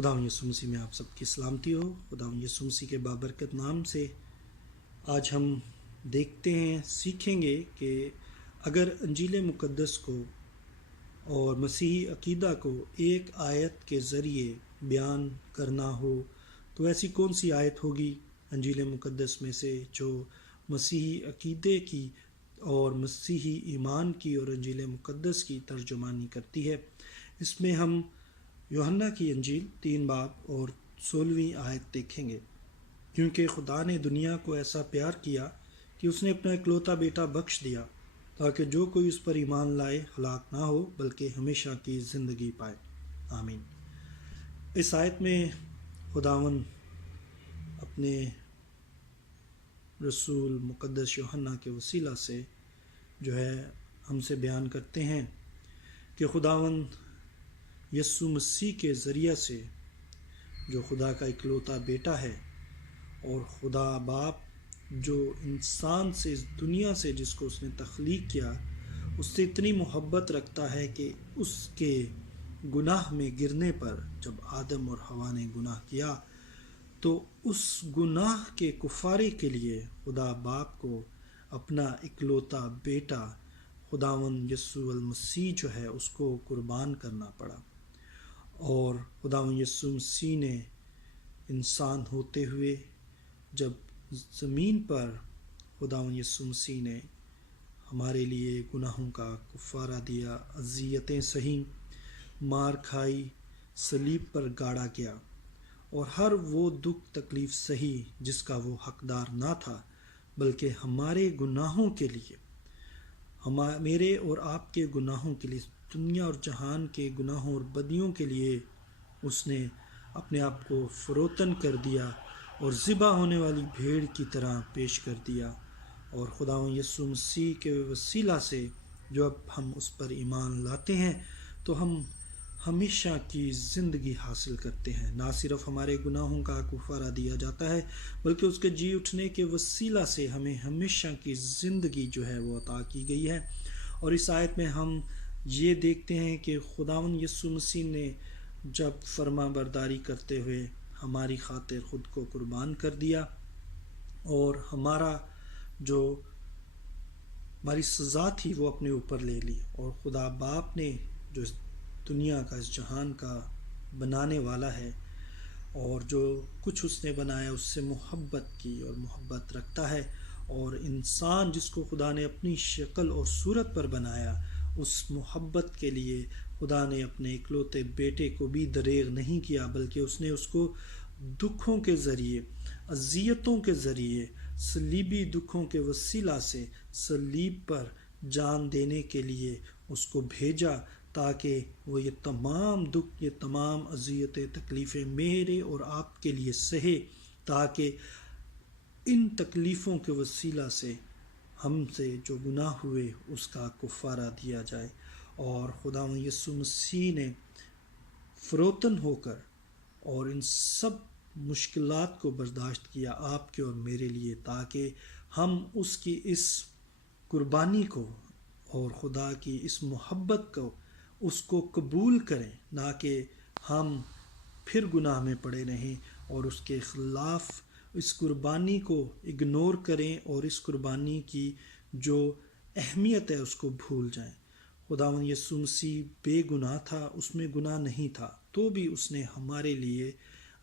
خداوند یسوع مسیح میں آپ سب کی سلامتی ہو۔ خداوند یسوع مسیح کے بابرکت نام سے آج ہم دیکھتے ہیں، سیکھیں گے کہ اگر انجیل مقدس کو اور مسیحی عقیدہ کو ایک آیت کے ذریعے بیان کرنا ہو تو ایسی کون سی آیت ہوگی انجیل مقدس میں سے جو مسیحی عقیدے کی اور مسیحی ایمان کی اور انجیل مقدس کی ترجمانی کرتی ہے۔ اس میں ہم یوحنا کی انجیل 3 باب اور 16ویں آیت دیکھیں گے۔ کیونکہ خدا نے دنیا کو ایسا پیار کیا کہ اس نے اپنا اکلوتا بیٹا بخش دیا تاکہ جو کوئی اس پر ایمان لائے ہلاک نہ ہو بلکہ ہمیشہ کی زندگی پائے۔ آمین۔ اس آیت میں خداوند اپنے رسول مقدس یوحنا کے وسیلہ سے جو ہے ہم سے بیان کرتے ہیں کہ خداوند یسوع مسیح کے ذریعہ سے جو خدا کا اکلوتا بیٹا ہے اور خدا باپ جو انسان سے، اس دنیا سے جس کو اس نے تخلیق کیا، اس سے اتنی محبت رکھتا ہے کہ اس کے گناہ میں گرنے پر جب آدم اور حوا نے گناہ کیا تو اس گناہ کے کفارے کے لیے خدا باپ کو اپنا اکلوتا بیٹا خداوند یسوع المسیح جو ہے اس کو قربان کرنا پڑا۔ اور خداوند یسوع مسیح نے انسان ہوتے ہوئے جب زمین پر خداوند یسوع مسیح نے ہمارے لیے گناہوں کا کفارہ دیا، اذیتیں سہی، مار کھائی، صلیب پر گاڑا گیا اور ہر وہ دکھ تکلیف سہی جس کا وہ حقدار نہ تھا، بلکہ ہمارے گناہوں کے لیے، میرے اور آپ کے گناہوں کے لیے، دنیا اور جہان کے گناہوں اور بدیوں کے لیے اس نے اپنے آپ کو فروتن کر دیا اور ذبح ہونے والی بھیڑ کی طرح پیش کر دیا۔ اور خداوند یسوع مسیح کے وسیلہ سے جو اب ہم اس پر ایمان لاتے ہیں تو ہم ہمیشہ کی زندگی حاصل کرتے ہیں۔ نہ صرف ہمارے گناہوں کا کفارہ دیا جاتا ہے بلکہ اس کے جی اٹھنے کے وسیلہ سے ہمیں ہمیشہ کی زندگی جو ہے وہ عطا کی گئی ہے۔ اور اس آیت میں ہم یہ دیکھتے ہیں کہ خداوند یسوع مسیح نے جب فرما برداری کرتے ہوئے ہماری خاطر خود کو قربان کر دیا اور ہماری سزا تھی وہ اپنے اوپر لے لی، اور خدا باپ نے جو اس دنیا کا، اس جہان کا بنانے والا ہے اور جو کچھ اس نے بنایا اس سے محبت کی اور محبت رکھتا ہے، اور انسان جس کو خدا نے اپنی شکل اور صورت پر بنایا، اس محبت کے لیے خدا نے اپنے اکلوتے بیٹے کو بھی دریغ نہیں کیا بلکہ اس نے اس کو دکھوں کے ذریعے، اذیتوں کے ذریعے، صلیبی دکھوں کے وسیلہ سے صلیب پر جان دینے کے لیے اس کو بھیجا تاکہ وہ یہ تمام دکھ، یہ تمام اذیتیں، تکلیفیں میرے اور آپ کے لیے سہے، تاکہ ان تکلیفوں کے وسیلہ سے ہم سے جو گناہ ہوئے اس کا کفارہ دیا جائے۔ اور خداوند یسوع مسیح نے فروتن ہو کر اور ان سب مشکلات کو برداشت کیا آپ کے اور میرے لیے، تاکہ ہم اس کی اس قربانی کو اور خدا کی اس محبت کو، اس کو قبول کریں، نہ کہ ہم پھر گناہ میں پڑے رہیں اور اس کے خلاف اس قربانی کو اگنور کریں اور اس قربانی کی جو اہمیت ہے اس کو بھول جائیں۔ خداوند یسوع مسیح بے گناہ تھا، اس میں گناہ نہیں تھا، تو بھی اس نے ہمارے لیے،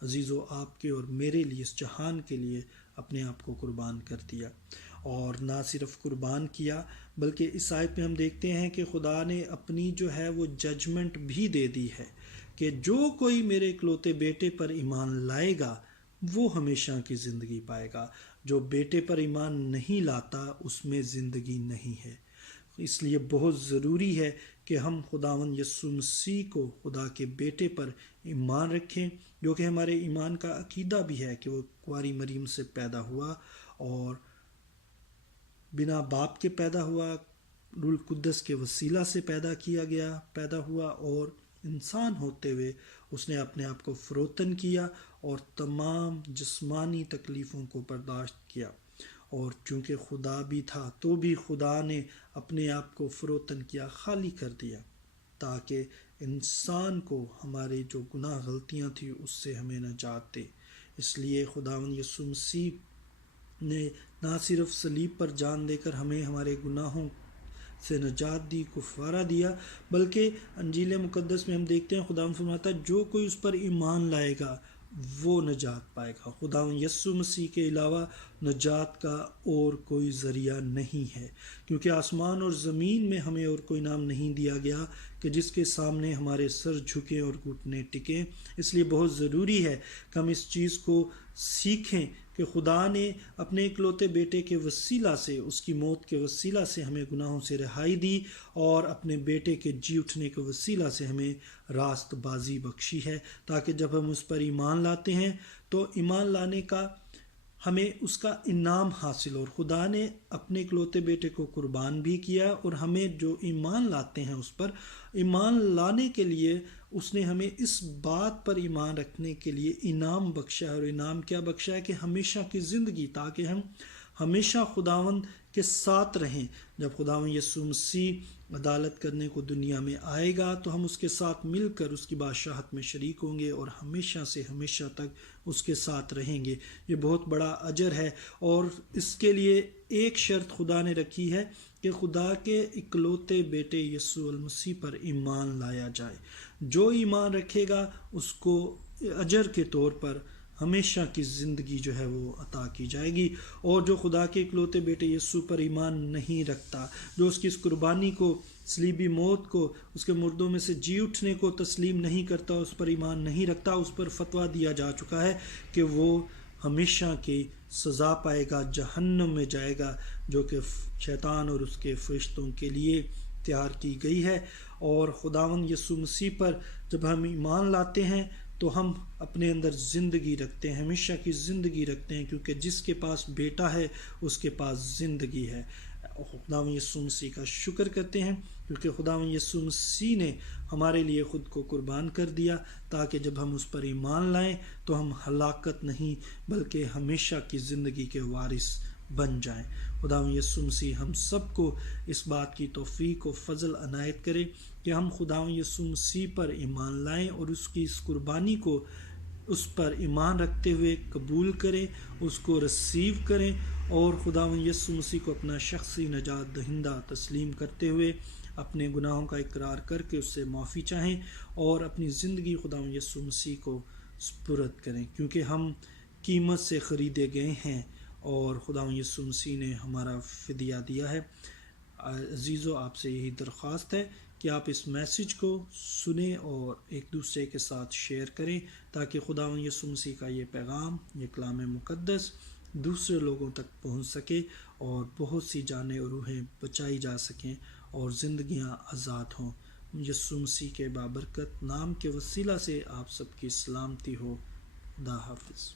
عزیزو آپ کے اور میرے لیے، اس جہان کے لیے اپنے آپ کو قربان کر دیا۔ اور نہ صرف قربان کیا بلکہ اس آیت میں ہم دیکھتے ہیں کہ خدا نے اپنی جو ہے وہ ججمنٹ بھی دے دی ہے کہ جو کوئی میرے اکلوتے بیٹے پر ایمان لائے گا وہ ہمیشہ کی زندگی پائے گا، جو بیٹے پر ایمان نہیں لاتا اس میں زندگی نہیں ہے۔ اس لیے بہت ضروری ہے کہ ہم خداوند یسوع مسیح کو، خدا کے بیٹے پر ایمان رکھیں، جو کہ ہمارے ایمان کا عقیدہ بھی ہے کہ وہ کنواری مریم سے پیدا ہوا اور بنا باپ کے پیدا ہوا، روح القدس کے وسیلہ سے پیدا ہوا اور انسان ہوتے ہوئے اس نے اپنے آپ کو فروتن کیا اور تمام جسمانی تکلیفوں کو برداشت کیا۔ اور چونکہ خدا بھی تھا تو بھی خدا نے اپنے آپ کو فروتن کیا، خالی کر دیا، تاکہ انسان کو ہمارے جو گناہ غلطیاں تھیں اس سے ہمیں نجات دے۔ اس لیے خداوند یسوع مسیح نے نہ صرف صلیب پر جان دے کر ہمیں ہمارے گناہوں سے نجات دی، کفارہ دیا، بلکہ انجیل مقدس میں ہم دیکھتے ہیں خداوند فرماتا ہے جو کوئی اس پر ایمان لائے گا وہ نجات پائے گا۔ خداوند یسوع مسیح کے علاوہ نجات کا اور کوئی ذریعہ نہیں ہے، کیونکہ آسمان اور زمین میں ہمیں اور کوئی نام نہیں دیا گیا کہ جس کے سامنے ہمارے سر جھکیں اور گھٹنے ٹکیں۔ اس لیے بہت ضروری ہے کہ ہم اس چیز کو سیکھیں کہ خدا نے اپنے اکلوتے بیٹے کے وسیلہ سے، اس کی موت کے وسیلہ سے ہمیں گناہوں سے رہائی دی، اور اپنے بیٹے کے جی اٹھنے کے وسیلہ سے ہمیں راست بازی بخشی ہے، تاکہ جب ہم اس پر ایمان لاتے ہیں تو ایمان لانے کا ہمیں اس کا انعام حاصل ہو۔ اور خدا نے اپنے اکلوتے بیٹے کو قربان بھی کیا، اور ہمیں جو ایمان لاتے ہیں اس پر ایمان لانے کے لیے اس نے ہمیں اس بات پر ایمان رکھنے کے لیے انعام بخشا ہے۔ اور انعام کیا بخشا ہے؟ کہ ہمیشہ کی زندگی، تاکہ ہم ہمیشہ خداوند کے ساتھ رہیں۔ جب خداوند یسوع مسیح عدالت کرنے کو دنیا میں آئے گا تو ہم اس کے ساتھ مل کر اس کی بادشاہت میں شریک ہوں گے، اور ہمیشہ سے ہمیشہ تک اس کے ساتھ رہیں گے۔ یہ بہت بڑا اجر ہے، اور اس کے لیے ایک شرط خدا نے رکھی ہے کہ خدا کے اکلوتے بیٹے یسوع المسیح پر ایمان لایا جائے۔ جو ایمان رکھے گا اس کو اجر کے طور پر ہمیشہ کی زندگی جو ہے وہ عطا کی جائے گی۔ اور جو خدا کے اکلوتے بیٹے یسوع پر ایمان نہیں رکھتا، جو اس کی اس قربانی کو، صلیبی موت کو، اس کے مردوں میں سے جی اٹھنے کو تسلیم نہیں کرتا، اس پر ایمان نہیں رکھتا، اس پر فتویٰ دیا جا چکا ہے کہ وہ ہمیشہ کی سزا پائے گا، جہنم میں جائے گا، جو کہ شیطان اور اس کے فرشتوں کے لیے تیار کی گئی ہے۔ اور خداوند یسوع مسیح پر جب ہم ایمان لاتے ہیں تو ہم اپنے اندر زندگی رکھتے ہیں، ہمیشہ کی زندگی رکھتے ہیں، کیونکہ جس کے پاس بیٹا ہے اس کے پاس زندگی ہے۔ خداوند یسوع مسیح کا شکر کرتے ہیں، کیونکہ خداوند یسوع مسیح نے ہمارے لیے خود کو قربان کر دیا، تاکہ جب ہم اس پر ایمان لائیں تو ہم ہلاکت نہیں بلکہ ہمیشہ کی زندگی کے وارث بن جائیں۔ خداوند یسوع مسیح ہم سب کو اس بات کی توفیق و فضل عنایت کرے کہ ہم خداوند یسوع مسیح پر ایمان لائیں، اور اس کی اس قربانی کو اس پر ایمان رکھتے ہوئے قبول کریں، اس کو ریسیو کریں، اور خداوند یسوع مسیح کو اپنا شخصی نجات دہندہ تسلیم کرتے ہوئے اپنے گناہوں کا اقرار کر کے اس سے معافی چاہیں، اور اپنی زندگی خداوند یسوع مسیح کو سپرد کریں، کیونکہ ہم قیمت سے خریدے گئے ہیں اور خداوند یسوع مسیح نے ہمارا فدیہ دیا ہے۔ عزیزو، آپ سے یہی درخواست ہے کہ آپ اس میسیج کو سنیں اور ایک دوسرے کے ساتھ شیئر کریں، تاکہ خداوند یسوع مسیح کا یہ پیغام، یہ کلام مقدس دوسرے لوگوں تک پہنچ سکے، اور بہت سی جانیں اور روحیں بچائی جا سکیں، اور زندگیاں آزاد ہوں۔ یسوع مسیح کے بابرکت نام کے وسیلہ سے آپ سب کی سلامتی ہو۔ خدا حافظ۔